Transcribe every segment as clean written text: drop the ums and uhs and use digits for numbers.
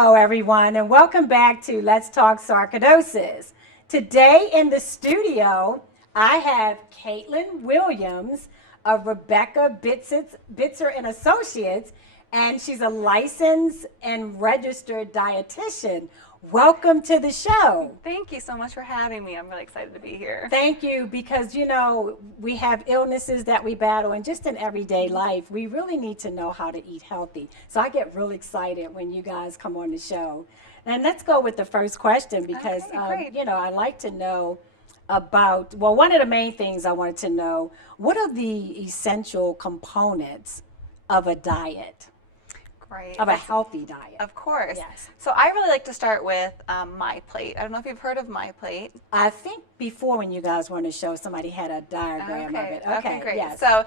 Hello, everyone, and welcome back to Let's Talk Sarcoidosis. Today in the studio, I have Caitlin Williams of Rebecca Bitzer and Associates, and she's a licensed and registered dietitian. Welcome to the show. Thank you so much for having me. I'm really excited to be here. Thank you, because we have illnesses that we battle, and just in everyday life, we really need to know how to eat healthy. So I get really excited when you guys come on the show. And let's go with the first question because, Okay, great. I like to know about, well, one of the main things I wanted to know, what are the essential components of a diet, Great. of a healthy diet? Of course. Yes. So I really like to start with My Plate. I don't know if you've heard of My Plate. I think before when you guys were on the show, somebody had a diagram of it. Okay, great. Yes. So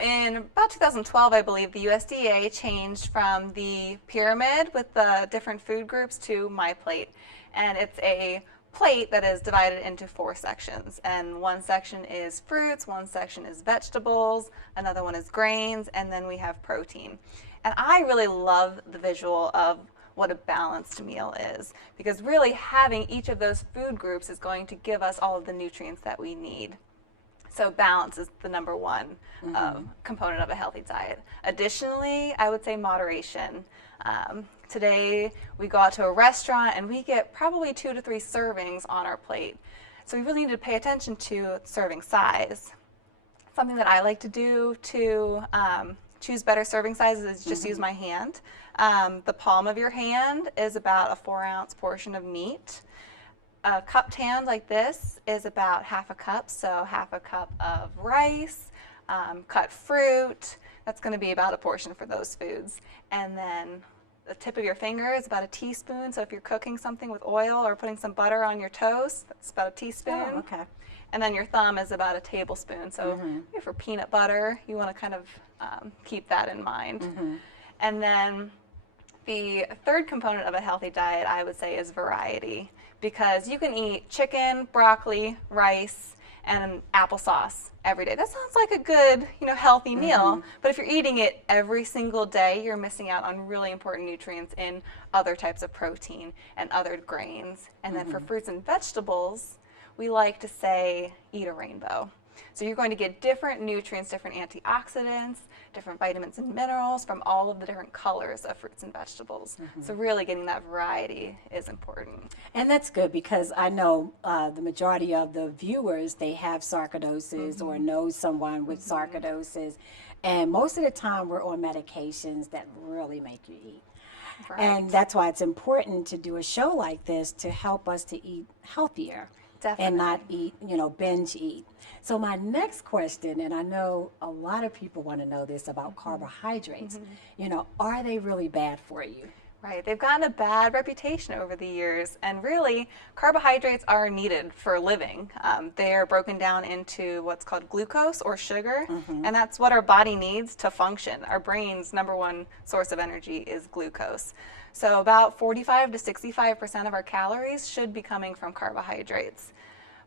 in about 2012, I believe, the USDA changed from the pyramid with the different food groups to My Plate. And it's a plate that is divided into 4 sections. And one section is fruits, one section is vegetables, another one is grains, and then we have protein. And I really love the visual of what a balanced meal is, because really having each of those food groups is going to give us all of the nutrients that we need. So balance is the number one component of a healthy diet. Additionally, I would say moderation. Today, we go out to a restaurant and we get probably 2 to 3 servings on our plate. So we really need to pay attention to serving size. Something that I like to do to choose better serving sizes is just use my hand. The palm of your hand is about a 4-ounce portion of meat. A cupped hand like this is about half a cup, so half a cup of rice, cut fruit. That's going to be about a portion for those foods. And then the tip of your finger is about a teaspoon, so if you're cooking something with oil or putting some butter on your toast, that's about a teaspoon. Oh, okay. And then your thumb is about a tablespoon. So for peanut butter, you want to kind of keep that in mind. And then the third component of a healthy diet, I would say, is variety, because you can eat chicken, broccoli, rice, and applesauce every day. That sounds like a good, healthy meal, but if you're eating it every single day, you're missing out on really important nutrients in other types of protein and other grains. And then for fruits and vegetables, we like to say eat a rainbow. So you're going to get different nutrients, different antioxidants, different vitamins and minerals from all of the different colors of fruits and vegetables. So really getting that variety is important. And that's good, because I know the majority of the viewers, they have sarcoidosis or know someone with sarcoidosis. And most of the time we're on medications that really make you eat. Right. And that's why it's important to do a show like this to help us to eat healthier. Definitely. And not eat, binge eat. So my next question, and I know a lot of people want to know this about carbohydrates, are they really bad for you? Right, they've gotten a bad reputation over the years, and really, carbohydrates are needed for living. They are broken down into what's called glucose or sugar, and that's what our body needs to function. Our brain's number one source of energy is glucose. So about 45 to 65% of our calories should be coming from carbohydrates.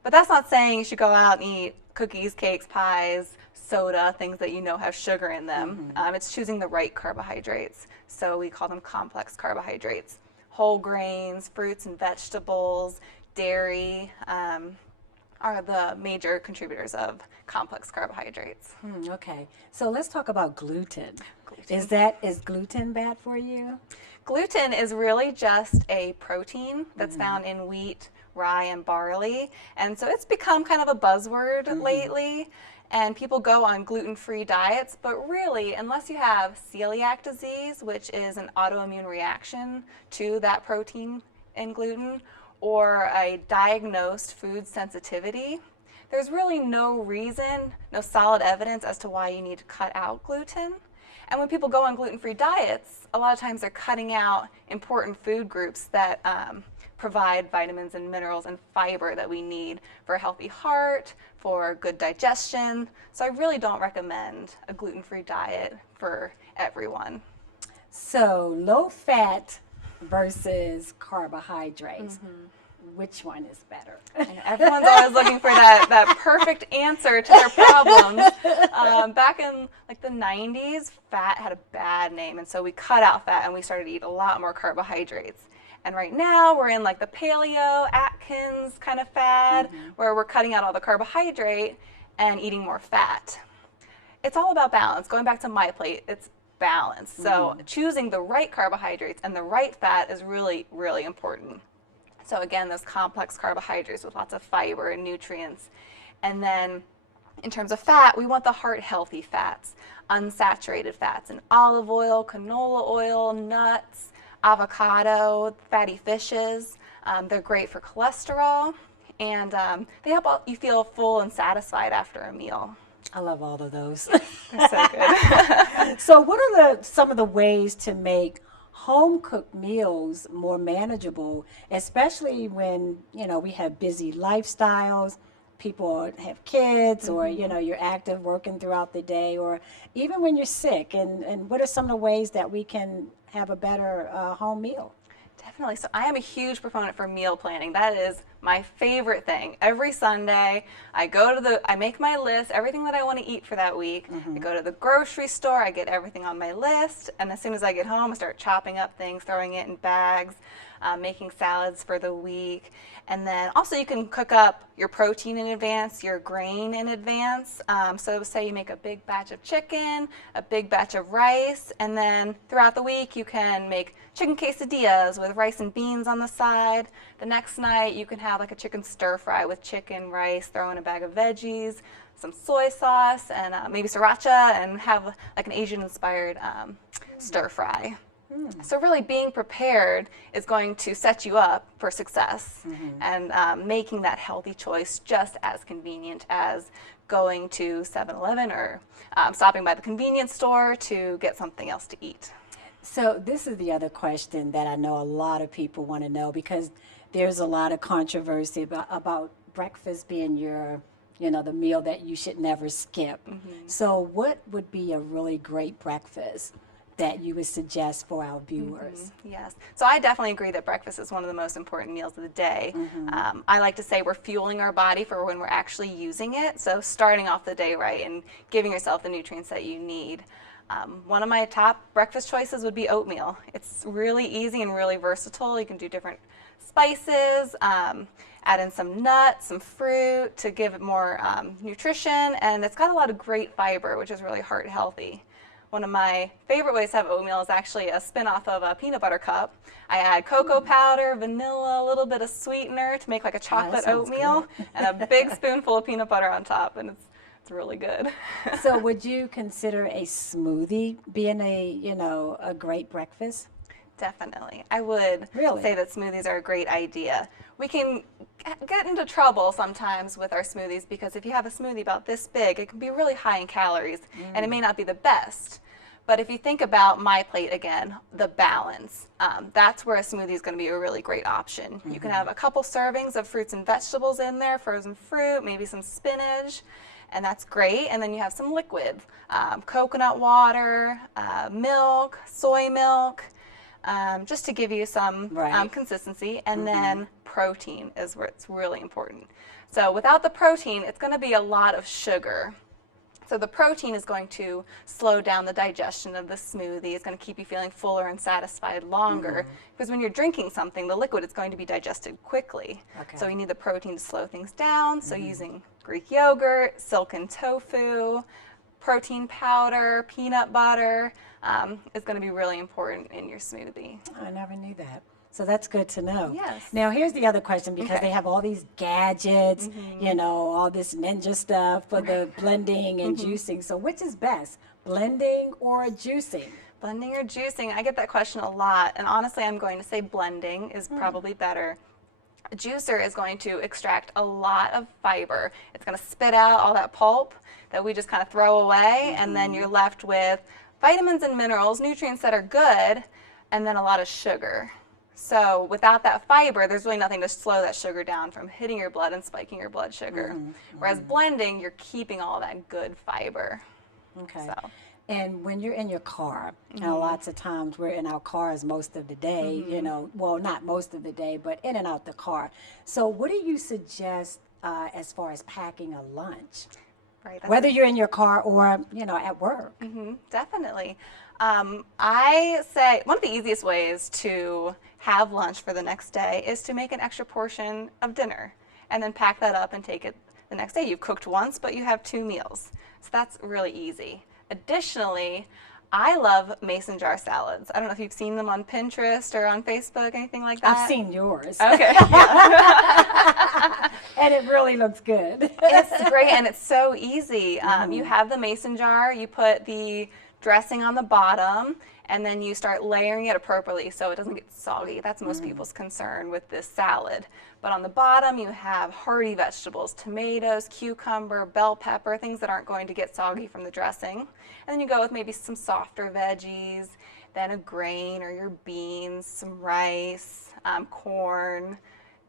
But that's not saying you should go out and eat cookies, cakes, pies, soda, things that have sugar in them. It's choosing the right carbohydrates. So we call them complex carbohydrates. Whole grains, fruits and vegetables, dairy are the major contributors of complex carbohydrates. Okay, so let's talk about gluten. Is gluten bad for you? Gluten is really just a protein that's found in wheat, rye, and barley. And so it's become kind of a buzzword lately. And people go on gluten-free diets, but really, unless you have celiac disease, which is an autoimmune reaction to that protein in gluten, or a diagnosed food sensitivity, there's really no reason, no solid evidence as to why you need to cut out gluten. And when people go on gluten-free diets, a lot of times they're cutting out important food groups that provide vitamins and minerals and fiber that we need for a healthy heart, for good digestion. So I really don't recommend a gluten-free diet for everyone. So low fat versus carbohydrates. which one is better? And everyone's always looking for that perfect answer to their problems. Back in like the 90s, fat had a bad name, and so we cut out fat and we started to eat a lot more carbohydrates. And right now we're in like the paleo, Atkins kind of fad, where we're cutting out all the carbohydrate and eating more fat. It's all about balance. Going back to my plate, it's balance. So choosing the right carbohydrates and the right fat is really, really important. So again, those complex carbohydrates with lots of fiber and nutrients. And then in terms of fat, we want the heart-healthy fats, unsaturated fats, and olive oil, canola oil, nuts, avocado, fatty fishes. They're great for cholesterol, and they help you feel full and satisfied after a meal. I love all of those. They're so good. So what are some of the ways to make home cooked meals more manageable, especially when, we have busy lifestyles, people have kids, or, you're active working throughout the day, or even when you're sick, and what are some of the ways that we can have a better home meal? Definitely. So I am a huge proponent for meal planning. That is my favorite thing. Every Sunday, I make my list, everything that I want to eat for that week. I go to the grocery store, I get everything on my list, and as soon as I get home, I start chopping up things, throwing it in bags, making salads for the week. And then also you can cook up your protein in advance, your grain in advance. So say you make a big batch of chicken, a big batch of rice, and then throughout the week you can make chicken quesadillas with rice and beans on the side. The next night you can have like a chicken stir fry with chicken, rice, throw in a bag of veggies, some soy sauce, and maybe sriracha, and have like an Asian inspired stir fry. So really being prepared is going to set you up for success, and making that healthy choice just as convenient as going to 7-Eleven or stopping by the convenience store to get something else to eat. So this is the other question that I know a lot of people want to know, because there's a lot of controversy about breakfast being the meal that you should never skip. So what would be a really great breakfast that you would suggest for our viewers? Yes. So I definitely agree that breakfast is one of the most important meals of the day. I like to say we're fueling our body for when we're actually using it. So starting off the day right and giving yourself the nutrients that you need. One of my top breakfast choices would be oatmeal. It's really easy and really versatile. You can do different spices, add in some nuts, some fruit to give it more nutrition, and it's got a lot of great fiber, which is really heart healthy. One of my favorite ways to have oatmeal is actually a spin-off of a peanut butter cup. I add cocoa powder, vanilla, a little bit of sweetener to make like a chocolate oatmeal, and a big spoonful of peanut butter on top, and it's really good. So would you consider a smoothie being a great breakfast? Definitely. I would Really? say that smoothies are a great idea. We can get into trouble sometimes with our smoothies because if you have a smoothie about this big, it can be really high in calories and it may not be the best. But if you think about my plate again, the balance, that's where a smoothie is going to be a really great option. You can have a couple servings of fruits and vegetables in there, frozen fruit, maybe some spinach, and that's great. And then you have some liquid, coconut water, milk, soy milk, just to give you some consistency. And then protein is where it's really important. So without the protein, it's going to be a lot of sugar. So the protein is going to slow down the digestion of the smoothie. It's going to keep you feeling fuller and satisfied longer. Because when you're drinking something, the liquid is going to be digested quickly. So you need the protein to slow things down. So using Greek yogurt, silken tofu, protein powder, peanut butter is going to be really important in your smoothie. I never knew that. So that's good to know. Yes. Now here's the other question, because they have all these gadgets, all this ninja stuff for the blending and juicing. So which is best, blending or juicing? Blending or juicing? I get that question a lot, and honestly I'm going to say blending is probably better. A juicer is going to extract a lot of fiber. It's going to spit out all that pulp that we just kind of throw away, and then you're left with vitamins and minerals, nutrients that are good, and then a lot of sugar. So without that fiber, there's really nothing to slow that sugar down from hitting your blood and spiking your blood sugar. Whereas blending, you're keeping all that good fiber. Okay. So. And when you're in your car, lots of times we're in our cars most of the day, well, not most of the day, but in and out the car. So what do you suggest as far as packing a lunch? Right. Whether you're in your car or, at work. Definitely. I say one of the easiest ways to have lunch for the next day is to make an extra portion of dinner and then pack that up and take it the next day. You've cooked once, but you have 2 meals. So that's really easy. Additionally, I love mason jar salads. I don't know if you've seen them on Pinterest or on Facebook, anything like that. I've seen yours. Okay. And it really looks good. It's great, and it's so easy. You have the mason jar, you put the dressing on the bottom, and then you start layering it appropriately so it doesn't get soggy. That's most people's concern with this salad. But on the bottom, you have hearty vegetables, tomatoes, cucumber, bell pepper, things that aren't going to get soggy from the dressing. And then you go with maybe some softer veggies, then a grain or your beans, some rice, corn.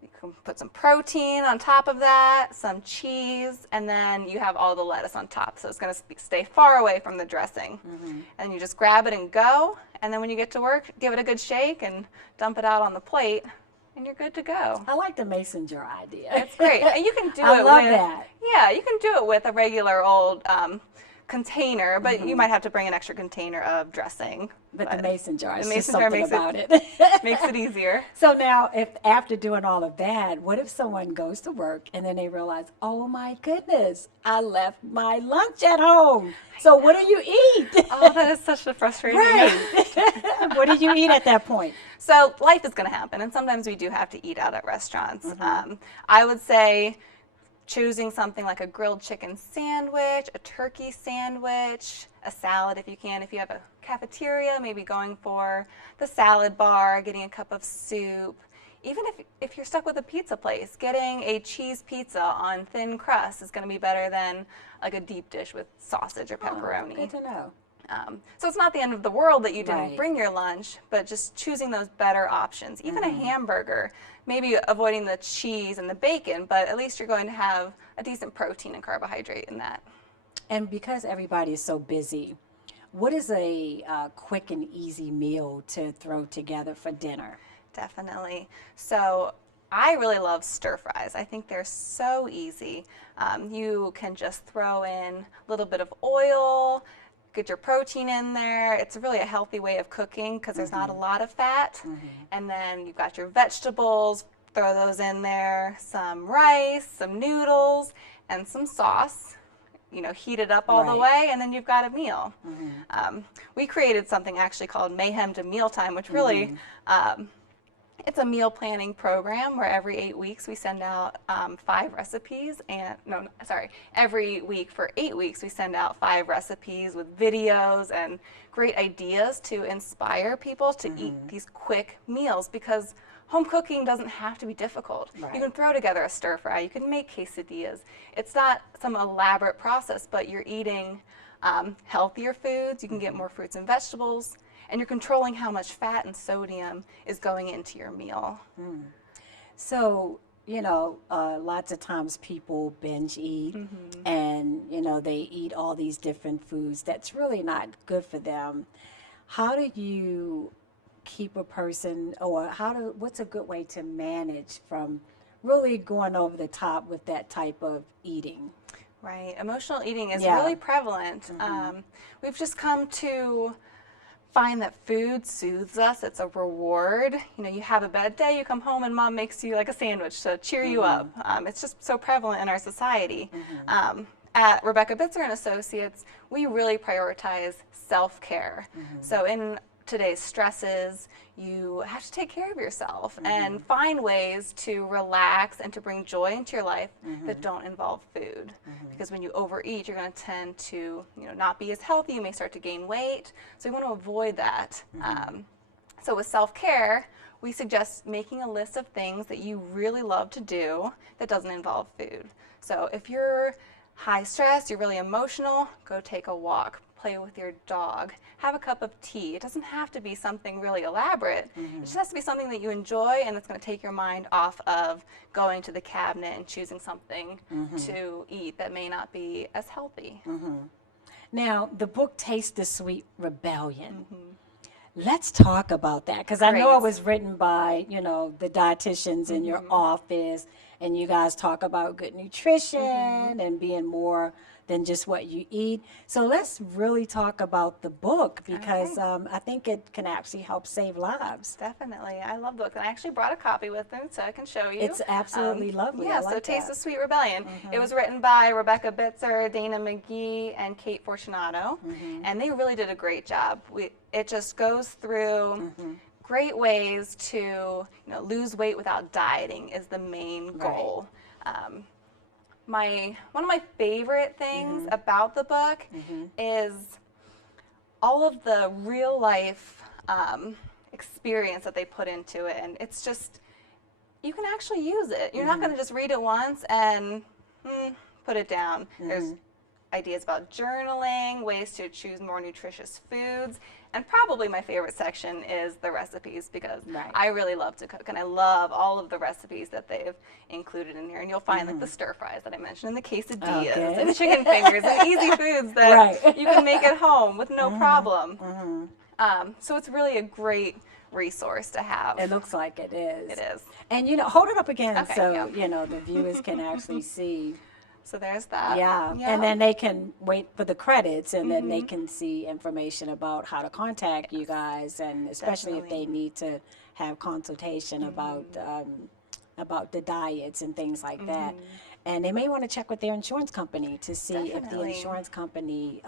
You can put some protein on top of that, some cheese, and then you have all the lettuce on top. So it's going to stay far away from the dressing. And you just grab it and go. And then when you get to work, give it a good shake and dump it out on the plate, and you're good to go. I like the mason jar idea. It's great. And you can do I it love with, that. Yeah, you can do it with a regular old container, but you might have to bring an extra container of dressing. But the mason jar is the just mason jar something makes about it. makes it easier. So now, if after doing all of that, what if someone goes to work and then they realize, oh my goodness, I left my lunch at home. So what do you eat? Oh, that is such a frustrating. Right. What do you eat at that point? So life is going to happen, and sometimes we do have to eat out at restaurants. I would say choosing something like a grilled chicken sandwich, a turkey sandwich, a salad if you can. If you have a cafeteria, maybe going for the salad bar, getting a cup of soup. Even if you're stuck with a pizza place, getting a cheese pizza on thin crust is going to be better than like a deep dish with sausage or pepperoni. Good to know. So it's not the end of the world that you didn't Right. bring your lunch, but just choosing those better options. Even a hamburger, maybe avoiding the cheese and the bacon, but at least you're going to have a decent protein and carbohydrate in that. And because everybody is so busy, what is a quick and easy meal to throw together for dinner? Definitely. So I really love stir fries. I think they're so easy. You can just throw in a little bit of oil, get your protein in there. It's really a healthy way of cooking because there's not a lot of fat. And then you've got your vegetables, throw those in there, some rice, some noodles, and some sauce. Heat it up all the way, and then you've got a meal. We created something actually called Mayhem to Mealtime, which really, it's a meal planning program where every 8 weeks we send out 5 recipes, every week for 8 weeks we send out 5 recipes with videos and great ideas to inspire people to eat these quick meals, because home cooking doesn't have to be difficult. Right. You can throw together a stir fry, you can make quesadillas. It's not some elaborate process, but you're eating healthier foods, you can get more fruits and vegetables, and you're controlling how much fat and sodium is going into your meal. So, lots of times people binge eat and, they eat all these different foods that's really not good for them. How do you keep a person, or what's a good way to manage from really going over the top with that type of eating? Right, emotional eating is Yeah. really prevalent. We've just come to find that food soothes us. It's a reward. You have a bad day, you come home and mom makes you like a sandwich to cheer you up. It's just so prevalent in our society. At Rebecca Bitzer and Associates, we really prioritize self-care. So in today's stresses, you have to take care of yourself and find ways to relax and to bring joy into your life that don't involve food. Because when you overeat, you're going to tend to not be as healthy. You may start to gain weight. So you want to avoid that. So with self-care, we suggest making a list of things that you really love to do that doesn't involve food. So if you're high stress, you're really emotional, go take a walk. Play with your dog, have a cup of tea. It doesn't have to be something really elaborate. It just has to be something that you enjoy and that's going to take your mind off of going to the cabinet and choosing something to eat that may not be as healthy. Now, the book Taste the Sweet Rebellion. Let's talk about that, because I know it Great. was written by, you know, the dietitians in your office, and you guys talk about good nutrition and being more than just what you eat. So let's really talk about the book, because I think it can actually help save lives. Definitely. I love the book. And I actually brought a copy with me so I can show you. It's absolutely lovely. Yeah, I like so Taste that. the Sweet Rebellion. It was written by Rebecca Bitzer, Dana McGee, and Kate Fortunato. And they really did a great job. It just goes through great ways to lose weight without dieting is the main goal. One of my favorite things about the book is all of the real life experience that they put into it, and it's just, you can actually use it. You're not going to just read it once and put it down. There's ideas about journaling, ways to choose more nutritious foods, and probably my favorite section is the recipes, because I really love to cook, and I love all of the recipes that they've included in here. And you'll find like the stir fries that I mentioned, and the quesadillas, and chicken fingers, and easy foods that you can make at home with no problem. So it's really a great resource to have. It looks like it is. It is. And hold it up again so yeah. the viewers can actually see. So there's that. Yeah, and then they can wait for the credits, and then they can see information about how to contact you guys, and especially if they need to have consultation about the diets and things like that. And they may want to check with their insurance company to see if the insurance company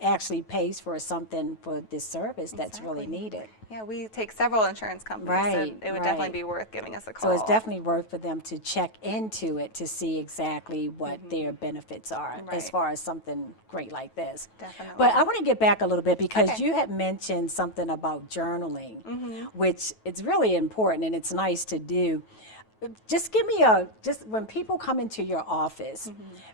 actually pays for something for this service that's really needed. Yeah, we take several insurance companies, so it would definitely be worth giving us a call. So it's definitely worth for them to check into it to see exactly what their benefits are as far as something great like this. Definitely. But I want to get back a little bit, because you had mentioned something about journaling, which it's really important and it's nice to do. Just give me just when people come into your office,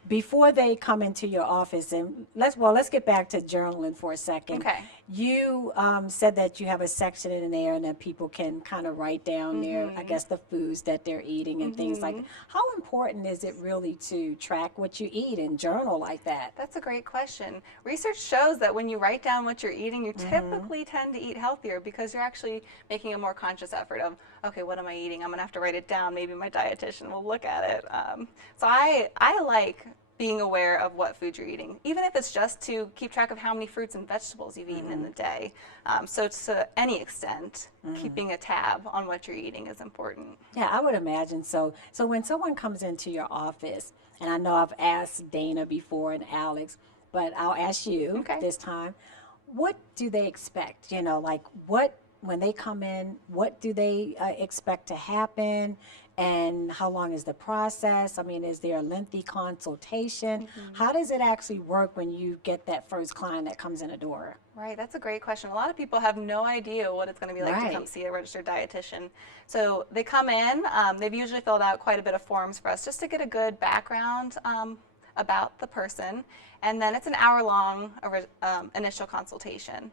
before they come into your office, and let's get back to journaling for a second. Okay. You said that you have a section in there and that people can kind of write down their, I guess, the foods that they're eating and things like that. How important is it really to track what you eat and journal like that? That's a great question. Research shows that when you write down what you're eating, you typically tend to eat healthier, because you're actually making a more conscious effort of, okay, what am I eating? I'm going to have to write it down. Maybe my dietitian will look at it. So I like being aware of what food you're eating, even if it's just to keep track of how many fruits and vegetables you've eaten in the day. So to any extent, keeping a tab on what you're eating is important. Yeah, I would imagine so. So when someone comes into your office, and I know I've asked Dana before and Alex, but I'll ask you this time, what do they expect? When they come in, what do they expect to happen? And how long is the process? I mean, is there a lengthy consultation? How does it actually work when you get that first client that comes in the door? Right, that's a great question. A lot of people have no idea what it's going to be like to come see a registered dietitian. So they come in, they've usually filled out quite a bit of forms for us just to get a good background about the person. And then it's an hour-long initial consultation.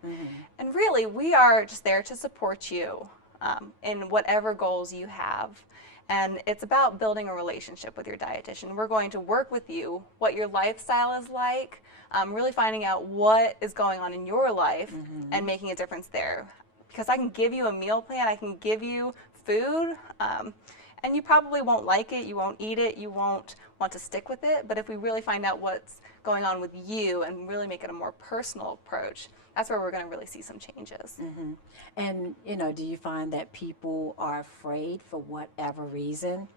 And really, we are just there to support you in whatever goals you have. And it's about building a relationship with your dietitian. We're going to work with you, what your lifestyle is like, really finding out what is going on in your life and making a difference there. Because I can give you a meal plan, I can give you food, and you probably won't like it, you won't eat it, you won't want to stick with it. But if we really find out what's going on with you and really make it a more personal approach, that's where we're going to really see some changes. And, do you find that people are afraid for whatever reason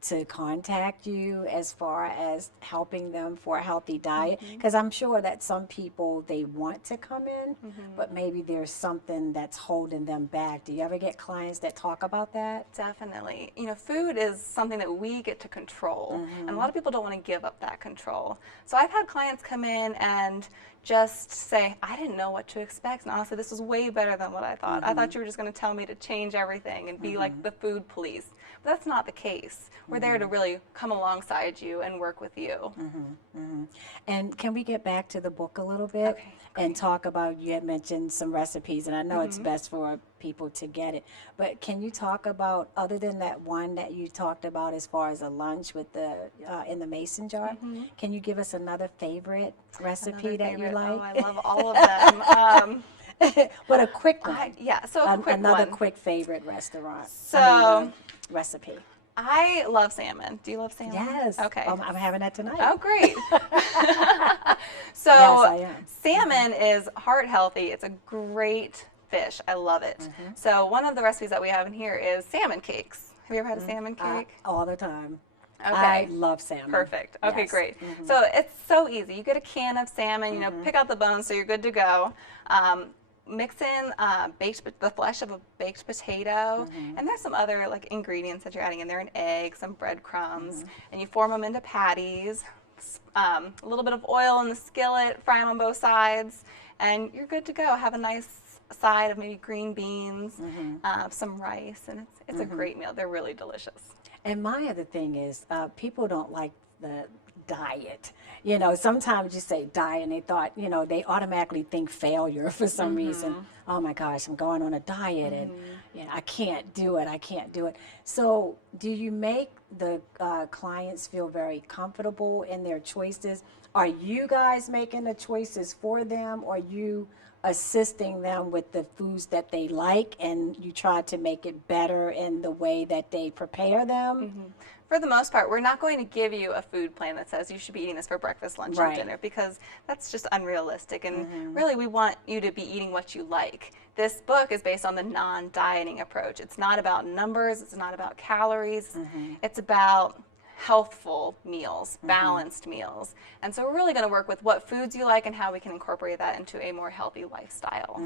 to contact you as far as helping them for a healthy diet? Because I'm sure that some people, they want to come in, but maybe there's something that's holding them back. Do you ever get clients that talk about that? Definitely. Food is something that we get to control, and a lot of people don't want to give up that control. So I've had clients come in and just say, I didn't know what to expect, and honestly, this was way better than what I thought. I thought you were just going to tell me to change everything and be like the food police. But that's not the case. We're there to really come alongside you and work with you. And can we get back to the book a little bit? Okay. and talk about, you had mentioned some recipes, and I know it's best for people to get it. But can you talk about, other than that one that you talked about as far as a lunch with the in the mason jar, can you give us another favorite recipe Another that you favorite. like? Oh, I love all of them. But a quick one. Yeah, so a quick Another one. quick favorite restaurant. So Recipe. I love salmon. Do you love salmon? Yes. Okay. I'm having that tonight. Oh, great. So Yes, I am. salmon is heart healthy. It's a great fish. I love it. So one of the recipes that we have in here is salmon cakes. Have you ever had a salmon cake? All the time. Okay. I love salmon. Perfect. Okay, Yes. great. So it's so easy. You get a can of salmon, you know, pick out the bones so you're good to go. Mix in the flesh of a baked potato, and there's some other like ingredients that you're adding in there, an egg, some breadcrumbs, and you form them into patties. A little bit of oil in the skillet, fry them on both sides, and you're good to go. Have a nice side of maybe green beans, some rice, and it's a great meal. They're really delicious. And my other thing is, people don't like the diet. You know, sometimes you say diet and they thought, you know, they automatically think failure for some reason. Oh my gosh, I'm going on a diet and you know, I can't do it. I can't do it. So do you make the clients feel very comfortable in their choices? Are you guys making the choices for them, or are you assisting them with the foods that they like and you try to make it better in the way that they prepare them? For the most part, we're not going to give you a food plan that says you should be eating this for breakfast, lunch, and dinner, because that's just unrealistic. And really, we want you to be eating what you like. This book is based on the non-dieting approach. It's not about numbers. It's not about calories. It's about healthful meals, balanced meals. And so we're really going to work with what foods you like and how we can incorporate that into a more healthy lifestyle.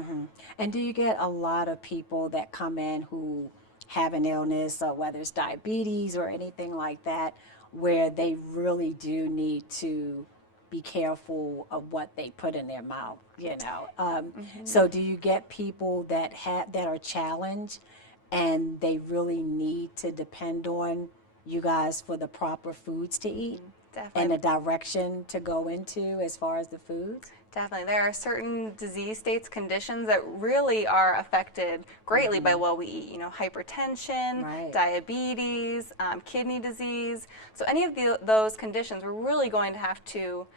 And do you get a lot of people that come in who have an illness, whether it's diabetes or anything like that, where they really do need to be careful of what they put in their mouth, you know? So do you get people that are challenged and they really need to depend on you guys for the proper foods to eat and the direction to go into as far as the foods? Definitely. There are certain disease states, conditions that really are affected greatly by what we eat. You know, hypertension, diabetes, kidney disease. So any of those conditions, we're really going to have to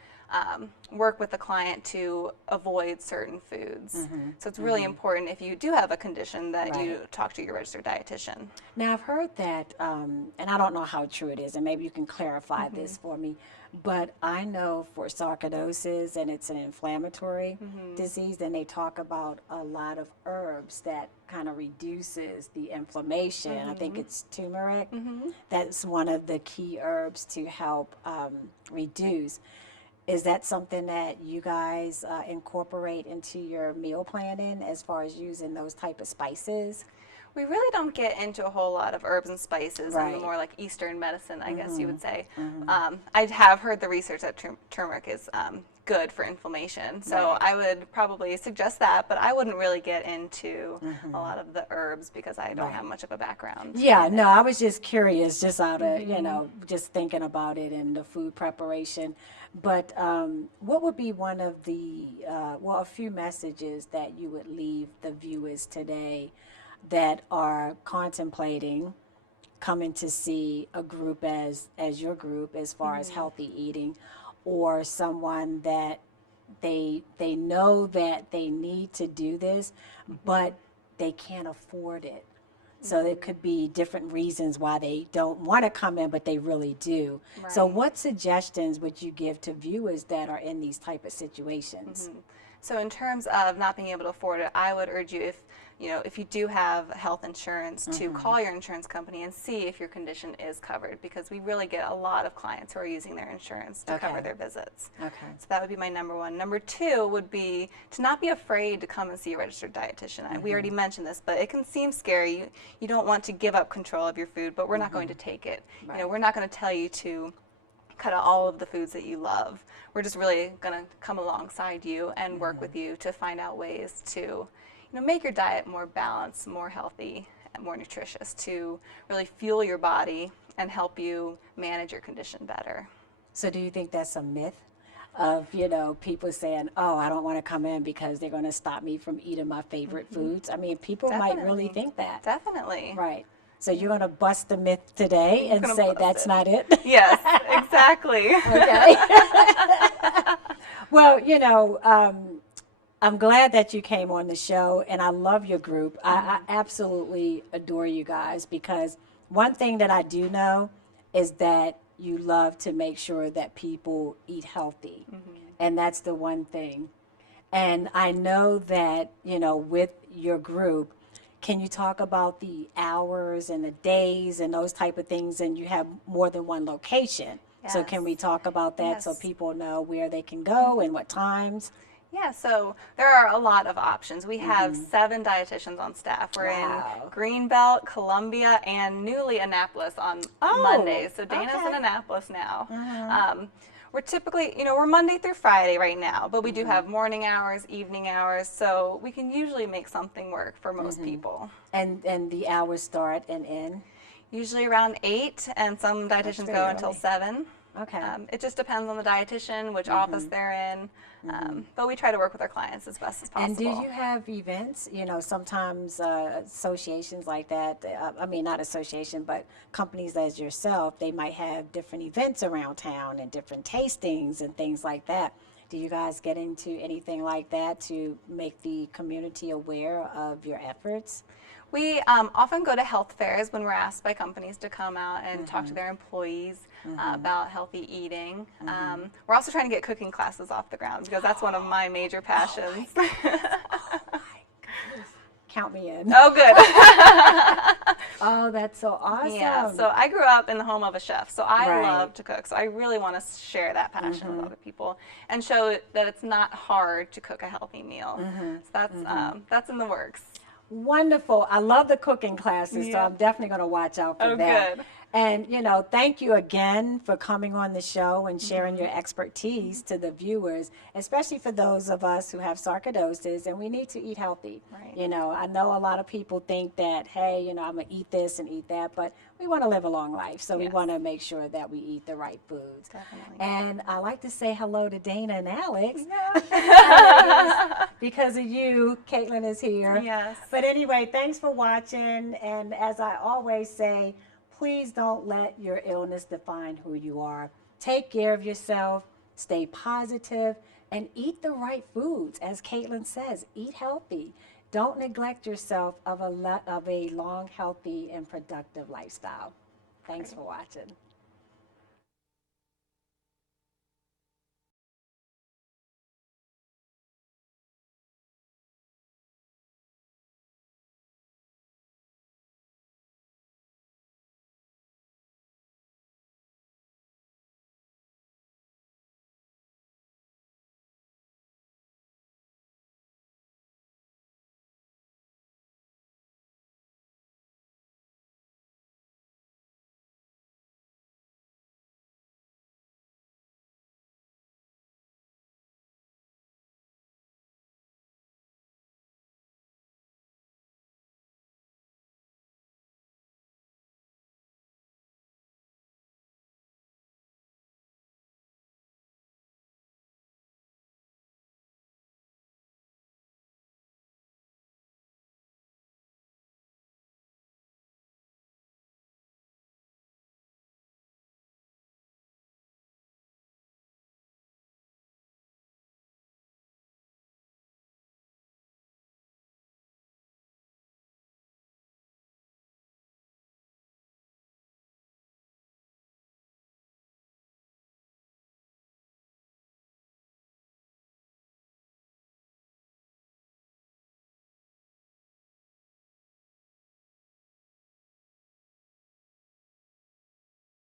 work with the client to avoid certain foods. So it's really important, if you do have a condition, that you talk to your registered dietitian. Now, I've heard that, and I don't know how true it is, and maybe you can clarify this for me, but I know for sarcoidosis, and it's an inflammatory disease, and they talk about a lot of herbs that kind of reduces the inflammation. I think it's turmeric. That's one of the key herbs to help reduce. Is that something that you guys incorporate into your meal planning as far as using those type of spices? We really don't get into a whole lot of herbs and spices and the more like Eastern medicine, I guess you would say. I have heard the research that turmeric is good for inflammation, so I would probably suggest that, but I wouldn't really get into a lot of the herbs because I don't have much of a background. Yeah, no, I was just curious, just out of, you know, just thinking about it and the food preparation. But what would be one of the, well, a few messages that you would leave the viewers today that are contemplating coming to see a group as your group as far as healthy eating, or someone that they know that they need to do this, but they can't afford it? So there could be different reasons why they don't want to come in, but they really do. So what suggestions would you give to viewers that are in these type of situations? So in terms of not being able to afford it, I would urge you, if you do have health insurance, to call your insurance company and see if your condition is covered, because we really get a lot of clients who are using their insurance to cover their visits. So that would be my number one. Number two would be to not be afraid to come and see a registered dietitian. We already mentioned this, but it can seem scary. You don't want to give up control of your food, but we're not going to take it. You know, we're not going to tell you to cut out all of the foods that you love. We're just really going to come alongside you and work with you to find out ways to make your diet more balanced, more healthy, and more nutritious, to really fuel your body and help you manage your condition better. So do you think that's a myth? of, you know, people saying, oh, I don't want to come in because they're going to stop me from eating my favorite foods. I mean, people might really think that. Definitely. Right. So you're going to bust the myth today and say that's not it? Yes, exactly. Okay. Well, you know, I'm glad that you came on the show, and I love your group. I absolutely adore you guys, because one thing that I do know is that you love to make sure that people eat healthy. And that's the one thing. And I know that, you know, with your group, can you talk about the hours and the days and those type of things? And you have more than one location. So can we talk about that so Yes. people know where they can go and what times? Yeah, so there are a lot of options. We have 7 dietitians on staff. We're Wow. in Greenbelt, Columbia, and newly Annapolis on Mondays. So Dana's in Annapolis now. We're typically, you know, we're Monday through Friday right now, but we do have morning hours, evening hours, so we can usually make something work for most people. And the hours start and end? Usually around 8, and some dietitians pretty go until early. 7. Okay. It just depends on the dietitian, which office they're in, but we try to work with our clients as best as possible. And do you have events? You know, sometimes associations like that, I mean, not association, but companies as yourself, they might have different events around town and different tastings and things like that. Do you guys get into anything like that to make the community aware of your efforts? We often go to health fairs when we're asked by companies to come out and talk to their employees about healthy eating. We're also trying to get cooking classes off the ground, because that's one of my major passions. Oh my goodness. Count me in. Oh, good. Oh, that's so awesome. Yeah, so I grew up in the home of a chef, so I Right. love to cook. So I really want to share that passion with other people and show that it's not hard to cook a healthy meal. So that's in the works. Wonderful. I love the cooking classes, so Yeah. I'm definitely going to watch out for Oh, that. good. And, you know, thank you again for coming on the show and sharing your expertise to the viewers, especially for those of us who have sarcoidosis and we need to eat healthy. Right. You know, I know a lot of people think that, hey, you know, I'm going to eat this and eat that, but we want to live a long life, so we Yes. want to make sure that we eat the right foods. Definitely. And I like to say hello to Dana and Alex. Yeah. Because of you, Caitlin is here. Yes. But anyway, thanks for watching. And as I always say, please don't let your illness define who you are. Take care of yourself, stay positive, and eat the right foods. As Caitlin says, eat healthy. Don't neglect yourself of a long, healthy, and productive lifestyle. Thanks for watching.